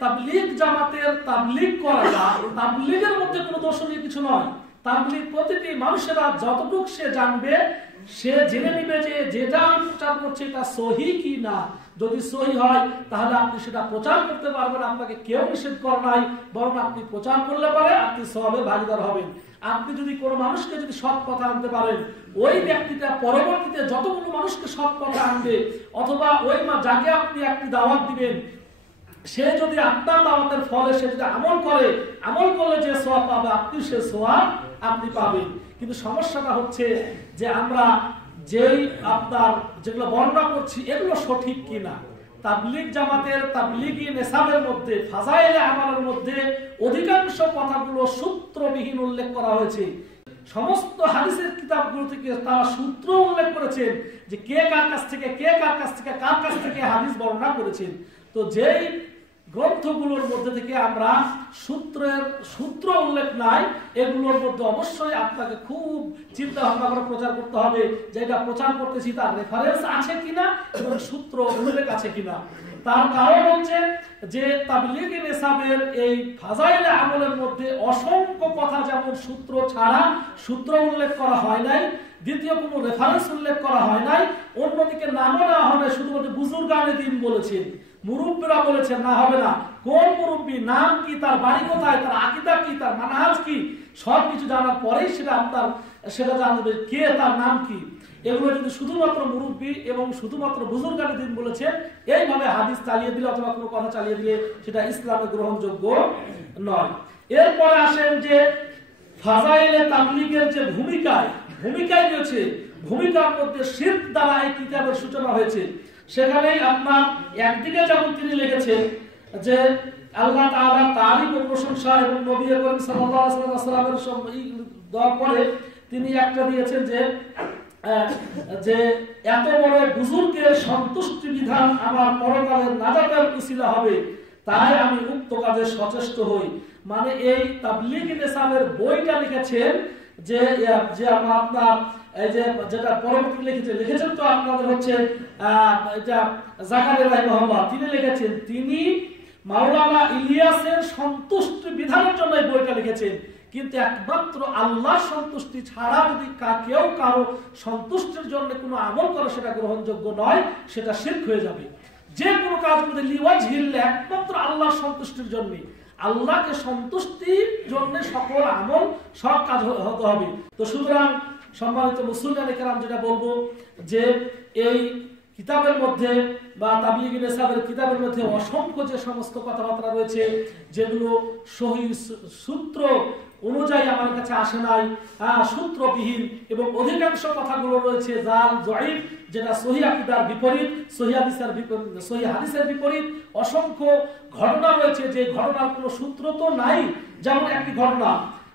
তাবলিগ জামাতের তাবলিগ করাটা তাবলিগের মধ্যে কোনো দর্শনীয় কিছু নয়। তাবলিগ প্রতিটি মানুষেরা যতটুকু সে জানবে, সে জেনে নিবে যে যেটা আমি প্রচার করছি এটা সহি কি না। যদি সহি হয়, তাহলে আপনি সেটা প্রচার করতে পারবেন, আপনাকে কেউ নিষেধ করে নাই, বরং আপনি প্রচার করলে পারে, আপনি সবে ভাগিদার হবেন। আপনি যদি কোনো মানুষকে যদি সৎ কথা আনতে পারেন, ওই ব্যক্তিটা পরবর্তীতে যতগুলো মানুষকে সৎ কথা আনবে, অথবা ওই মা যাকে আপনি একটি দাওয়াত দিবেন সে যদি আপনার দাওয়াতের ফলে সে যদি আমল করে, আমল করলে যে সোয়াব পাবে আপনি, সে সোয়াব আপনি পাবেন। কিন্তু সমস্যাটা হচ্ছে যে আমরা যেই আপনার যেগুলো বর্ণনা করছি, এগুলো সঠিক কিনা? তাবলিগ জামাতের, তাবলিগি নেশাবের মধ্যে, ফাজাইলে আমালের মধ্যে অধিকাংশ কথাগুলো সূত্রবিহীন উল্লেখ করা হয়েছে। সমস্ত হাদিসের কিতাবগুলো থেকে তারা সূত্র উল্লেখ করেছেন যে কে কার কাছ থেকে, কে কার কাছ থেকে, কার কাছ থেকে হাদিস বর্ণনা করেছেন। তো যেই গ্রন্থগুলোর মধ্যে থেকে আমরা সূত্রের, সূত্র উল্লেখ নাই, এগুলোর মধ্যে অবশ্যই আপনাকে খুব চিন্তা ভাবনা করে প্রচার করতে হবে যে এটা প্রচার করতেছি, তার রেফারেন্স আছে কিনা এবং সূত্র উল্লেখ আছে কিনা। তার কারণ হচ্ছে যে তাবলিগি নেসাবের এই ফাজাইলে আমলের মধ্যে অসংখ্য কথা যেমন সূত্র ছাড়া সূত্র উল্লেখ করা হয় নাই, দ্বিতীয় কোনো রেফারেন্স উল্লেখ করা হয় নাই, অন্যদিকে নামও না হবে শুধুমাত্র বুজুর্গানে দিন বলেছেন। মুরব্বীরা বলেছেন, না, হবে না। কোন মুরব্বী, নাম কি, তার বাড়ি কোথায়, তার আকিদা কি, তার মানহাজ কি সব কিছু জানার পরেই সেটা আপনার, সেটা জানবে কে, তার নাম কি। এগুলো যদি শুধুমাত্র মুরব্বী এবং শুধুমাত্র বুজুর্গানের দিন বলেছেন এইভাবে হাদিস চালিয়ে দিলে অথবা কোনো কথা চালিয়ে দিলে সেটা ইসলামে গ্রহণযোগ্য নয়। এরপরে আসেন যে ফাজাইলে তাবলিগের যে ভূমিকায় ভূমিকায় রয়েছে, ভূমিকার মধ্যে শির দ্বারা এই কিতাবের সূচনা হয়েছে। সেখানেই আপনার একদিকে যেমন তিনি লিখেছেন যে আল্লাহ তাআলা তারিফ ও প্রশংসা এবং নবী করিম সাল্লাল্লাহু আলাইহি ওয়াসাল্লামের দেওয়ার পরে তিনি একটা দিয়েছেন যে যে এত বড় বুজুর্গের সন্তুষ্টি বিধান আমার পরকালের নাজাতের উসিলা হবে, তাই আমি উক্ত কাজে সচেষ্ট হই। মানে এই তাবলিগ নেসাবের বইটা লিখেছেন যে যে আমরা আপনার এই যে যেটা পরবর্তী লিখেছেন লিখেছেন তো আপনাদের হচ্ছে তিনি লিখেছেন, তিনি মাওলানা ইলিয়াসের বিধানের জন্য বইটা লিখেছেন, কিন্তু একমাত্র আল্লাহ সন্তুষ্টি ছাড়া যদি কেউ কারও সন্তুষ্টির জন্য কোনো আমল করে, সেটা গ্রহণযোগ্য নয়, সেটা শিরক হয়ে যাবে। যে কোনো কাজ মধ্যে লিওয়াজ হিললে একমাত্র আল্লাহর সন্তুষ্টির জন্য। আল্লাহকে সন্তুষ্টির জন্য সকল আমল, সব কাজ হতে হবে। তো সুতরাং সম্মানিত মুসলিম কেরাম যেটা বলব যে এই কিতাবের মধ্যে বা তাবলিগি নেসাবের কিতাবের মধ্যে অসংখ্য যে সমস্ত কথাবার্তা রয়েছে, যেগুলো সহি সূত্র অনুযায়ী আমার কাছে আসে নাই সূত্রবিহীন এবং অধিকাংশ কথাগুলো রয়েছে জাল জয়ীফ যেটা সহি আকিদার বিপরীত, সহি হাদিসের বিপরীত, সহি হাদিসের বিপরীত। অসংখ্য ঘটনা রয়েছে, যে ঘটনার কোনো সূত্র তো নাই, যেমন একটি ঘটনা।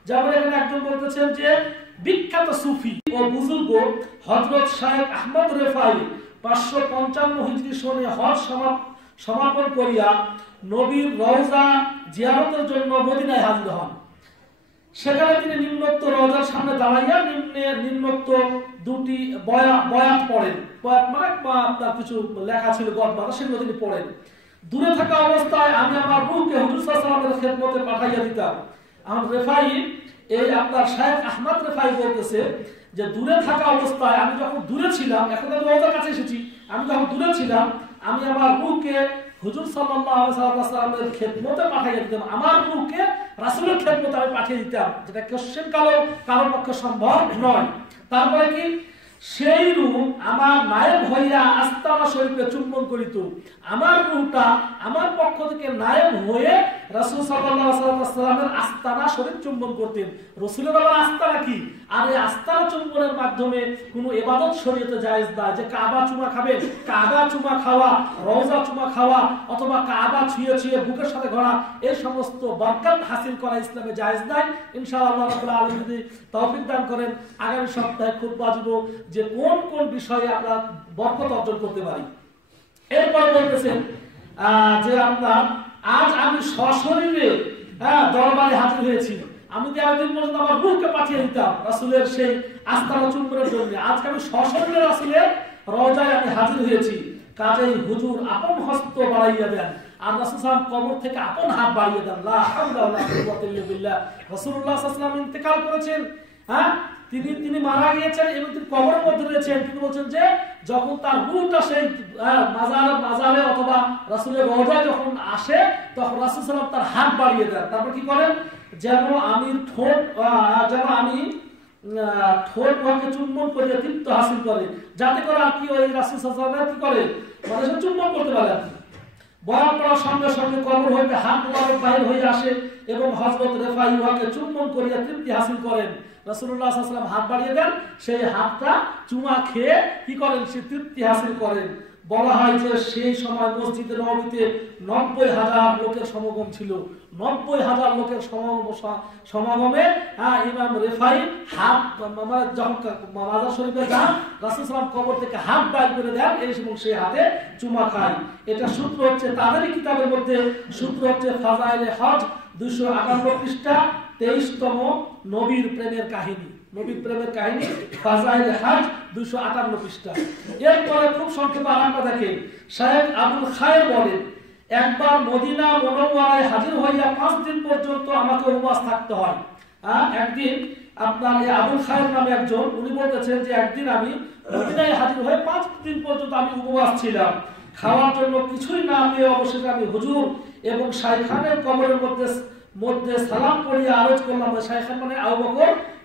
যেমন এখানে একজন বলতেছেন যে বিখ্যাত সুফি ও বুজুর্গ হজরত সাহেব আহমদ রেফাই পাঁচশো পঞ্চান্ন হিজরি সনে হজ সমা- সমাপন করিয়া নবীর রওজা জিয়ারতের জন্য মদিনায় হাজির হন। সেখানে তিনি নিম্নোক্ত রওজার সামনে দাঁড়াইয়া নিম্নে, নিম্নোক্ত দুটি বয়া- বয়াত পড়েন। বয়াত মানে আপনার কিছু লেখা ছিল গদবাদা সেগুলো তিনি পড়েন। দূরে থাকা অবস্থায় আমি আমার রূহকে হুজুর সাল্লামের খেদমতে পাঠাইয়া দিতাম। আমার রেফাই এই আপনার শাহেখ আহমদ রেফাই বলতেছে যে দূরে থাকা অবস্থায় আমি যখন দূরে ছিলাম, এখন আমি ওদের কাছে এসেছি, আমি যখন দূরে ছিলাম, আমি আমার বুকে হুজুর সাল্লামের খেদমতে পাঠিয়ে দিতাম। আমার মুখকে রাসুলের খেদমতে আমি পাঠিয়ে দিতাম, যেটা কোশ্চেন কালো কারোর পক্ষে সম্ভব নয়। তারপরে কি? সেই রূহ আমার নায়ক হইয়া আস্তানা শরীফে চুম্বন করিত। আমার রূহটা আমার পক্ষ থেকে নায়ক হয়ে রাসূল ওয়াসাল্লামের আস্তানা শরীফ চুম্বন করতেন। রাসূলের আবার আস্তানা কি? আর এই আস্তানা চুম্বনের মাধ্যমে কোনো ইবাদত শরীয়তে জায়েজ না। যে কাবা চুমা খাবে, কাবা চুমা খাওয়া, রওজা চুমা খাওয়া, অথবা কাবা ছুঁয়ে ছুঁয়ে বুকের সাথে ঘোরা, এই সমস্ত বরকত হাসিল করা ইসলামে জায়েজ নাই। ইনশাআল্লাহ আলামিন যদি তৌফিক দান করেন, আগামী সপ্তাহে খুব বাজবো যে কোন কোন বিষয়ে আমরা বরকত অর্জন করতে পারি। এরপর বলতেছেন যে আপনার আজ আমি সশরীরে হ্যাঁ দরবারে হাজির হয়েছি। আমি তো একদিন পর্যন্ত আমার রূহকে পাঠিয়ে দিতাম রাসূলের সেই আস্তানা চুম্বনের জন্য? আজকে আমি সশরীরে রাসূলের রওজায় আমি হাজির হয়েছি। কাজেই হুজুর আপন হস্ত বাড়াইয়া দেন। আর রাসূল সাল্লাম কবর থেকে আপন হাত বাড়িয়ে দেন। ওয়াসাল্লাম ইন্তেকাল করেছেন হ্যাঁ? তিনি তিনি মারা গিয়েছেন এবং তিনি কবরের মধ্যে রয়েছেন। তিনি বলছেন যে যখন তার রূহটা সেই আহ, মাজার মাজারে অথবা রাসূলের রওজায় যখন আসে তখন রাসূল সাল্লাল্লাহু তার হাত বাড়িয়ে দেন। তারপর কি করেন? যেন আমি ঠোঁট যেন আমি ঠোঁট ওকে চুম্বন করে তৃপ্ত হাসিল করে। যাতে করে আর কি ওই রাসূল সাল্লাল্লাহু কি করে? মানে চুম্বন করতে পারে বয়ান করার সঙ্গে সঙ্গে কবর হইতে হাত বাহির হয়ে আসে। এবং হযরত রেফাই উহাকে চুম্বন করিয়া তৃপ্তি হাসিল করেন। আলাইহি ওয়াসাল্লাম হাত বাড়িয়ে দেন, সেই হাতটা চুমা খেয়ে কি করেন? সে তৃপ্তি হাসিল করেন। বলা হয় যে সেই সময় নববীতে নব্বই হাজার লোকের সমাগম ছিল। নব্বই হাজার লোকের সমাগমে ইমাম রেফাই হাত যান, রাসূল সাল্লাম কবর থেকে হাত বাইর করে দেন, এই সেই হাতে চুমা খায়। এটা সূত্র হচ্ছে কিতাবের মধ্যে, সূত্র হচ্ছে ফাজাইলে হজ দুশো আটান্ন পৃষ্ঠা তেইশতম নবীর প্রেমের কাহিনী। নবীর প্রেমের কাহিনী ফাজাইলে হজ দুশো আটান্ন পৃষ্ঠা। এরপরে খুব সংক্ষেপে আরামটা দেখেন শাহেদ আবুল খায়ের বলেন একবার মদিনা মনোয়ারায় হাজির হইয়া পাঁচ দিন পর্যন্ত আমাকে উপবাস থাকতে হয়। আহ, একদিন আপনার এই আবুল খায়ের নামে একজন উনি বলতেছেন যে একদিন আমি মদিনায় হাজির হয়ে পাঁচ দিন পর্যন্ত আমি উপবাস ছিলাম। খাওয়ার জন্য কিছুই না পেয়ে অবশেষে আমি হুজুর এবং শাইখানের কবরের মধ্যে মধ্যে সালাম পড়িয়ে আরজ করলাম। শাইখান মানে আবু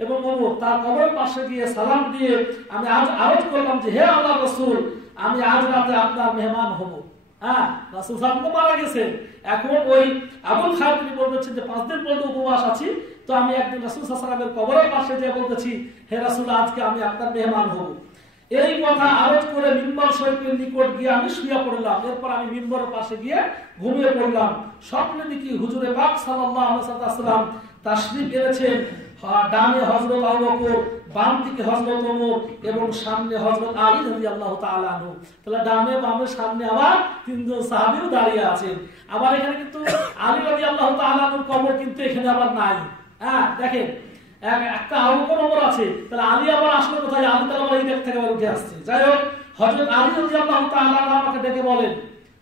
এবং ওমর। তার কবরের পাশে গিয়ে সালাম দিয়ে আমি আজ আরজ করলাম যে, হে আল্লাহ রসুল, আমি আজ রাতে আপনার মেহমান হব। হ্যাঁ রাসুল সাহেব তো মারা গেছেন। এখন ওই আবুল খায়ের তিনি বলতেছেন যে, পাঁচ দিন পর্যন্ত উপবাস আছি। তো আমি একদিন রাসুল সাল্লামের কবরের পাশে যে বলতেছি, হে রাসুল, আজকে আমি আপনার মেহমান হব। এই কথা আরজ করে মিম্বর শরীফের নিকট গিয়ে আমি শুয়ে পড়লাম। এরপর আমি মিম্বরের পাশে গিয়ে ঘুমিয়ে পড়লাম। স্বপ্নে দেখি হুজুরে পাক ওয়াসাল্লাম তাশরীফ এনেছেন। ডানে হযরত আবু বাম দিকে ওমর এবং সামনে হযরত আলী তাআলা আনহু। তাহলে ডানে সামনে আবার তিনজন সাহাবীও দাঁড়িয়ে আছেন। আবার এখানে কিন্তু আলী রাদিয়াল্লাহু তাআলা আনহুর কবর কিন্তু এখানে আবার নাই। হ্যাঁ দেখেন একটা আবু বকর ওমর আছে। তাহলে আলী আবার আসলে কোথায়? আলী তাআলা আবার এই দিক থেকে আবার উঠে আসছে। যাই হোক, হযরত আলী রাদিয়াল্লাহু তাআলা আমাকে ডেকে বলেন।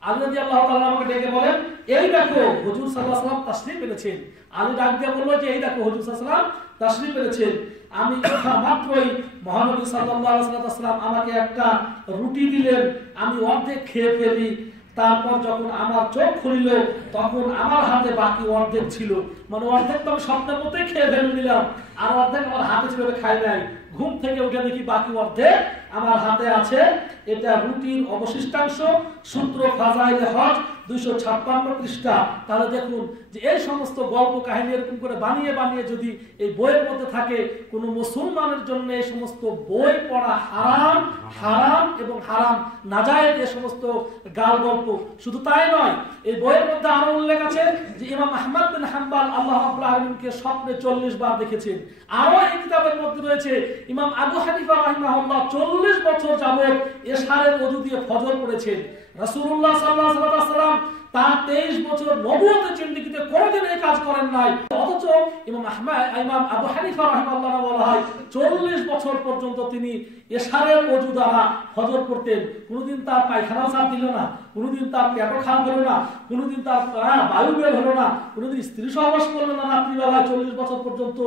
আলী রাদিয়াল্লাহু তাআলা আমাকে ডেকে বলেন, এই দেখো, হুজুর সাল্লাল্লাহু আলাইহি তাশরীফ এনেছেন আলী ডাক দিয়ে বলল, যে এই দেখো, হুজুর সাল্লাল্লাহু আলাইহি তাশরীফ এনেছেন আমি মাত্রই মহানবী সাল্লাল্লাহু আলাইহি ওয়াসাল্লাম আমাকে একটা রুটি দিলেন। আমি অর্ধেক খেয়ে ফেলি। তারপর যখন আমার চোখ খুলিল, তখন আমার হাতে বাকি অর্ধেক ছিল। মানে অর্ধেক তো আমি স্বপ্নের মধ্যেই খেয়ে ফেলে নিলাম আর অর্ধেক আমার হাতে ওটা খাই নাই। ঘুম থেকে উঠে দেখি বাকি অর্ধেক আমার হাতে আছে। এটা রুটির অবশিষ্টাংশ, সূত্র ফাজাইলে হজ দুইশো ছাপ্পান্ন পৃষ্ঠা। তাহলে দেখুন যে এই সমস্ত গল্প কাহিনী এরকম করে বানিয়ে বানিয়ে যদি এই বইয়ের মধ্যে থাকে, কোনো মুসলমানের জন্য এই সমস্ত বই পড়া হারাম হারাম এবং হারাম না যায় এই সমস্ত গাল গল্প। শুধু তাই নয়, এই বইয়ের মধ্যে আরও উল্লেখ আছে যে ইমাম আহমদ বিন হাম্বাল আল্লাহ আলামিনকে স্বপ্নে 40 বার দেখেছেন। আরও এই কিতাবের মধ্যে রয়েছে, ইমাম আবু হানিফা রাহিমাহুল্লাহ 40 বছর যাবত এশারের ওযু দিয়ে ফজর পড়েছেন। রাসূলুল্লাহ সাল্লাল্লাহু আলাইহি ওয়াসাল্লাম তার 23 বছর নবুয়তের জিন্দেগিতে কোনোদিন এই কাজ করেন নাই। অথচ ইমাম আহমদ ইমাম আবু হানিফা রাহিমাহুল্লাহ বলা হয় 40 বছর পর্যন্ত তিনি এশারের ওযু দ্বারা ফজর পড়তেন। কোনোদিন তার পায়খানাও চাপ দিল না। কোনোদিন তার পেটও খারাপ হলো না, কোনোদিন তার বায়ু বের হলো না, কোনোদিন স্ত্রী সহবাস করল না রাত্রিবেলায় চল্লিশ বছর পর্যন্ত।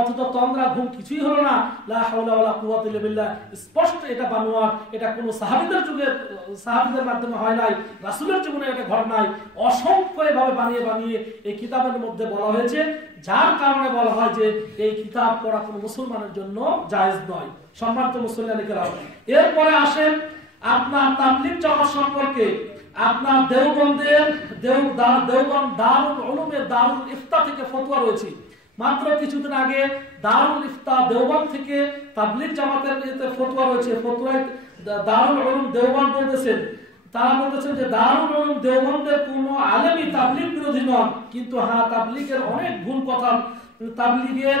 অথচ তন্দ্রা, ঘুম কিছুই হলো না। লা হাওলা ওয়ালা কুওয়াতা স্পষ্ট এটা বানোয়ার এটা কোনো সাহাবীদের যুগে, সাহাবীদের মাধ্যমে হয় নাই, রাসুলের জীবনে এটা ঘট নাই। অসংখ্য এভাবে বানিয়ে বানিয়ে এই কিতাবের মধ্যে বলা হয়েছে, যার কারণে বলা হয় যে এই কিতাব পড়া কোনো মুসলমানের জন্য জায়েজ নয়। সম্মানিত মুসলমানিকেরা এরপরে আসেন আপনার তাবলিগ জমা সম্পর্কে আপনার দেওবন্দের দেও দেওবন্দ দারুল উলুমের দারুল ইফতা থেকে ফতোয়া রয়েছে। মাত্র কিছুদিন আগে দারুল ইফতা দেওবন্দ থেকে তাবলিগ জামাতের ফতোয়া রয়েছে। ফতোয়ায় দারুল উলুম দেওবন্দ বলতেছেন। তারা বলতেছেন যে দারুল উলুম দেওবন্দের কোনো আলেমই তাবলিগ বিরোধী নন। কিন্তু হ্যাঁ তাবলিগের অনেক ভুল কথা, তাবলিগের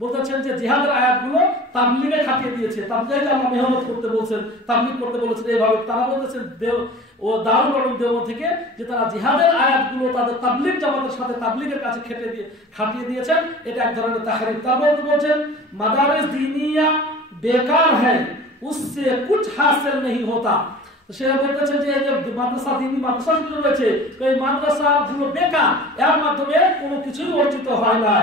বলতেছেন যে জিহাদের আয়াতগুলো তাবলিগে খাটিয়ে দিয়েছে। তাবলিগে আল্লাহ মেহনত করতে বলছেন, তাবলিগ করতে বলেছেন এইভাবে। তারা বলতেছেন দেব ও দারুল আলম দেব থেকে যে তারা জিহাদের আয়াতগুলো তাদের তাবলিগ জামাতের সাথে তাবলিগের কাছে খেটে দিয়ে খাটিয়ে দিয়েছেন, এটা এক ধরনের তাহারিফ তারপর বলছেন, মাদারিস দিনিয়া বেকার হ্যায়, উসসে কুছ হাসিল নেই হোতা। সেরা বলতেছে যে মাদ্রাসা দিনী মাদ্রাসাগুলো রয়েছে এই মাদ্রাসাগুলো বেকার। এর মাধ্যমে কোনো কিছুই অর্জিত হয় না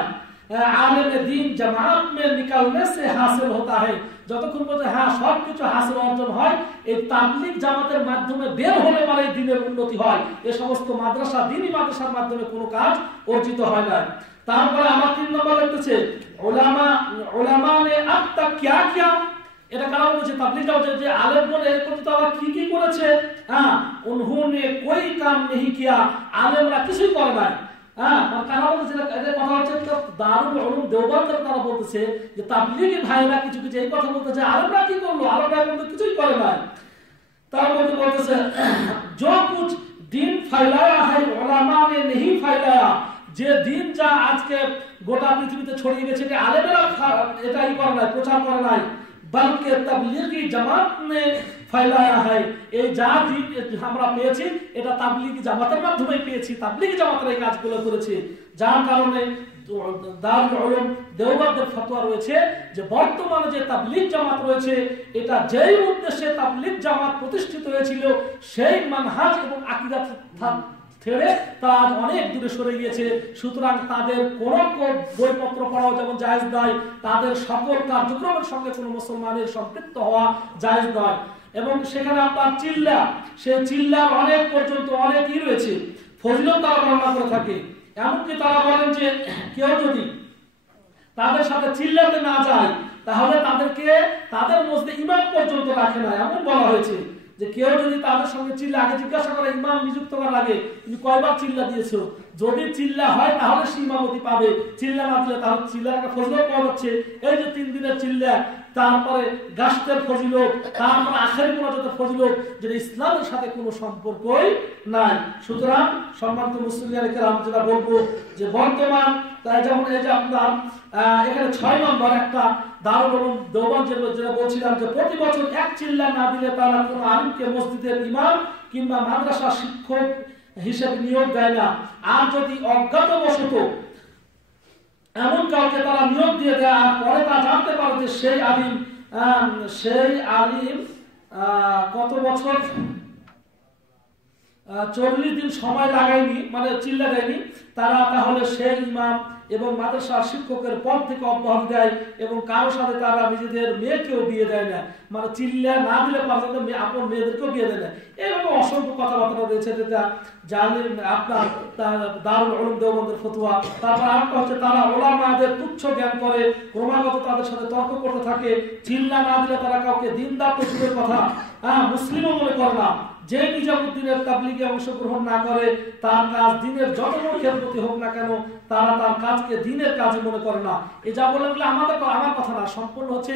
আলেম দিন জামাত মে নিকালনে সে হাসিল হতা হয় যতক্ষণ পর্যন্ত হ্যাঁ সব কিছু হাসিল অর্জন হয়, এই তাবলিগ জামাতের মাধ্যমে বের হলে মানে দিনের উন্নতি হয়। এ সমস্ত মাদ্রাসা, দিনী মাদ্রাসার মাধ্যমে কোনো কাজ অর্জিত হয় না তারপরে আমার তিন নম্বর লিখতেছে, ওলামা ওলামা নে আব তক কিয়া কিয়া? এটা কারা বলেছে? তাবলিগ জামাতের যে, আলেম বলে, এর প্রতি তারা কি কি করেছে? হ্যাঁ উনহুনে কোই কাম নেহি কিয়া? আলেমরা কিছুই করে নাই। হ্যাঁ মানে বলতেছে যে বলতেছে কি কিছুই তার মধ্যে বলতেছে দিন হয় যে দিন যা আজকে গোটা পৃথিবীতে ছড়িয়ে গেছে, এটা আলেমেরা এটা করে নাই, প্রচার করে নাই। বলকে তবলিগি জামাত নে ফেলায়া হয়। এই যা আমরা পেয়েছি, এটা তাবলিগি জামাতের মাধ্যমে পেয়েছি। তাবলিগি জামাতের কাজগুলো করেছে। যার কারণে দেওবন্দের ফতোয়া রয়েছে যে, বর্তমানে যে তাবলিগ জামাত রয়েছে, এটা যেই উদ্দেশ্যে তাবলিগ জামাত প্রতিষ্ঠিত হয়েছিল, সেই মানহাজ এবং আকীদা ছেড়ে তারা অনেক দূরে সরে গিয়েছে। সুতরাং তাদের কোন বইপত্র পড়াও যেমন জায়েজ নয়, তাদের সকল কার্যক্রমের সঙ্গে কোনো মুসলমানের সম্পৃক্ত হওয়া জায়েজ নয়। এবং সেখানে আপনার চিল্লা, সেই চিল্লার অনেক পর্যন্ত অনেকই রয়েছে। ফজিলত তারা বর্ণনা করে থাকে। এমনকি তারা বলেন যে কেউ যদি তাদের সাথে চিল্লাতে না যায়, তাহলে তাদেরকে তাদের মধ্যে ইমাম পর্যন্ত রাখে না, এমন বলা হয়েছে। যে কেউ যদি তাদের সঙ্গে চিল্লা, আগে জিজ্ঞাসা করে, ইমাম নিযুক্ত করার আগে তুমি কয়বার চিল্লা দিয়েছ? যদি চিল্লা হয়, তাহলে সে ইমামতি পাবে। চিল্লা না দিলে তাহলে চিল্লার একটা ফজলত পাওয়া যাচ্ছে। এই যে তিন দিনের চিল্লা, তারপরে গাছের ফজিলত, তারপরে আখেরি মোনাজাতের ফজিলত, যেটা ইসলামের সাথে কোনো সম্পর্কই নাই। সুতরাং সম্মানিত মুসলিম কেরাম, যেটা বলব যে বর্তমান, তাই যেমন এই যে আপনার এখানে ছয় নম্বর একটা দারুল উলুম দেওবান যেটা বলছিলাম যে প্রতি বছর এক চিল্লা না দিলে তারা কোনো আলিমকে মসজিদের ইমাম কিংবা মাদ্রাসা শিক্ষক হিসেবে নিয়োগ দেয় না। আর যদি এমন কাউকে তারা নিয়োগ দিয়ে দেয় আর পরে তা জানতে পারে যে সেই আলিম সেই আলিম কত বছর চল্লিশ দিন সময় লাগায়নি মানে চিল্লা দেয়নি, তারা তাহলে সেই ইমাম এবং মাদ্রাসার শিক্ষকের পদ থেকে অব্যাহতি দেয় এবং কারও সাথে তারা নিজেদের মেয়েকেও বিয়ে দেয় না। মানে চিল্লা না দিলে পর্যন্ত আপন মেয়েদেরকেও বিয়ে দেয় না। এরকম অসংখ্য কথাবার্তা রয়েছে যেটা জানেন আপনার দারুল উলুম দেওবন্দের ফতুয়া। তারপর আরেকটা হচ্ছে তারা ওলামাদের তুচ্ছ জ্ঞান করে, ক্রমাগত তাদের সাথে তর্ক করতে থাকে। চিল্লা না দিলে তারা কাউকে দিনদার তো কথা হ্যাঁ মুসলিমও মনে করে না। যে নিজামুদ্দিনের তাবলিগে অংশগ্রহণ না করে, তার কাজ দিনের যত বড় ক্ষেত্রতি হোক না কেন, তারা তার কাজকে দিনের কাজে মনে করে না। এ যা বলে আমাদের আমার কথা না, সম্পূর্ণ হচ্ছে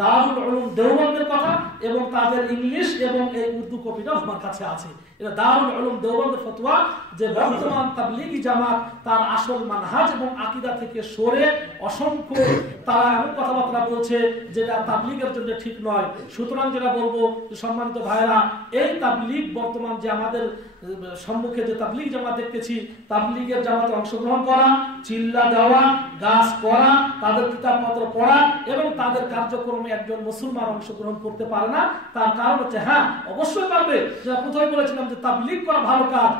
দারুল উলুম দেওবন্দের কথা এবং তাদের ইংলিশ এবং এই উর্দু কপিটা আমার কাছে আছে। এটা দারুল উলুম দেওবন্দের ফতোয়া যে বর্তমান তাবলিগি জামাত তার আসল মানহাজ এবং আকীদা থেকে সরে অসংখ্য তারা এমন কথাবার্তা বলছে যেটা তাবলিগের জন্য ঠিক নয়। সুতরাং যেটা বলব সম্মানিত ভাইরা এই তাবলিগ বর্তমান যে আমাদের সম্মুখে যে তাবলিগ জামাত দেখতেছি, তাবলিগের জামাতে অংশগ্রহণ করা, চিল্লা দেওয়া, গাছ করা তাদের কিতাবপত্র পড়া এবং তাদের কার্যক্রমে একজন মুসলমান অংশগ্রহণ করতে পারে না, তার কারণ হচ্ছে হ্যাঁ অবশ্যই পারবে। যেটা প্রথমে বলেছিলাম যে তাবলিগ করা ভালো কাজ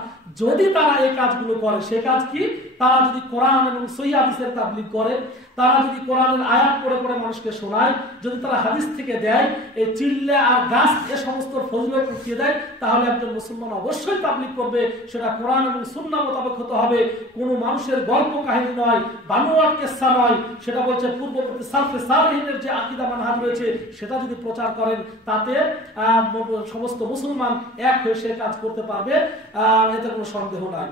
যদি তারা এই কাজগুলো করে, সে কাজ কি? তারা যদি কোরআন এবং সৈয়াদিসের তাবলিগ করে, তারা যদি কোরআনের আয়াত পড়ে পড়ে মানুষকে শোনায়, যদি তারা হাদিস থেকে দেয়, এই চিল্লে আর গাছ এ সমস্ত ফজিলত উঠিয়ে দেয়, তাহলে একজন মুসলমান অবশ্যই তাবলিগ করবে। সেটা কোরআন এবং সুন্না মোতাবেক হতে হবে। কোনো মানুষের গল্প কাহিনী নয় বানুয়াট কেসা নয়। সেটা বলছে পূর্ববর্তী সালফে যে আকিদা মানহাজ রয়েছে, সেটা যদি প্রচার করেন, তাতে সমস্ত মুসলমান এক হয়ে সে কাজ করতে পারবে। এতে কোনো সন্দেহ নাই।